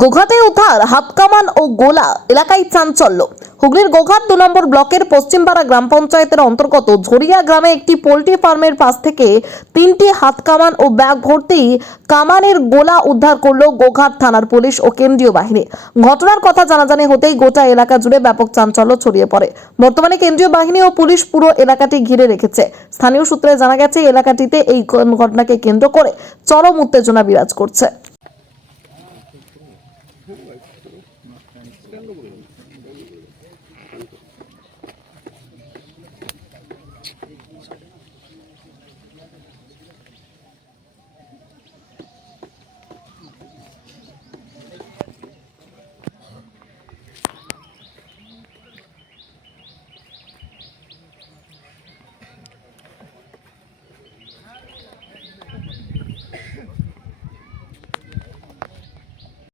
গোঘাটে উদ্ধার হাতকামান ও গোলা, এলাকায় চাঞ্চল্য। হুগলির গোঘাট 2 নম্বর ব্লকের পশ্চিমপাড়া গ্রাম পঞ্চায়েতের অন্তর্গত ঝরিয়া গ্রামে একটি পোল্ট্রি ফার্মের পাশ থেকে 3টি হাতকামান ও ব্যাগ ভর্তি কামানের গোলা উদ্ধার করলো গোঘাট থানার পুলিশ ও কেন্দ্রীয় বাহিনী। ঘটনার কথা জানাজানি হতেই গোটা এলাকা জুড়ে ব্যাপক চাঞ্চল্য ছড়িয়ে পড়ে। বর্তমানে কেন্দ্রীয় বাহিনী ও পুলিশ পুরো এলাকাটি ঘিরে রেখেছে। স্থানীয় সূত্রে জানা গেছে, এলাকাটিতে এই ঘটনাকে কেন্দ্র করে চরম উত্তেজনা বিরাজ করছে।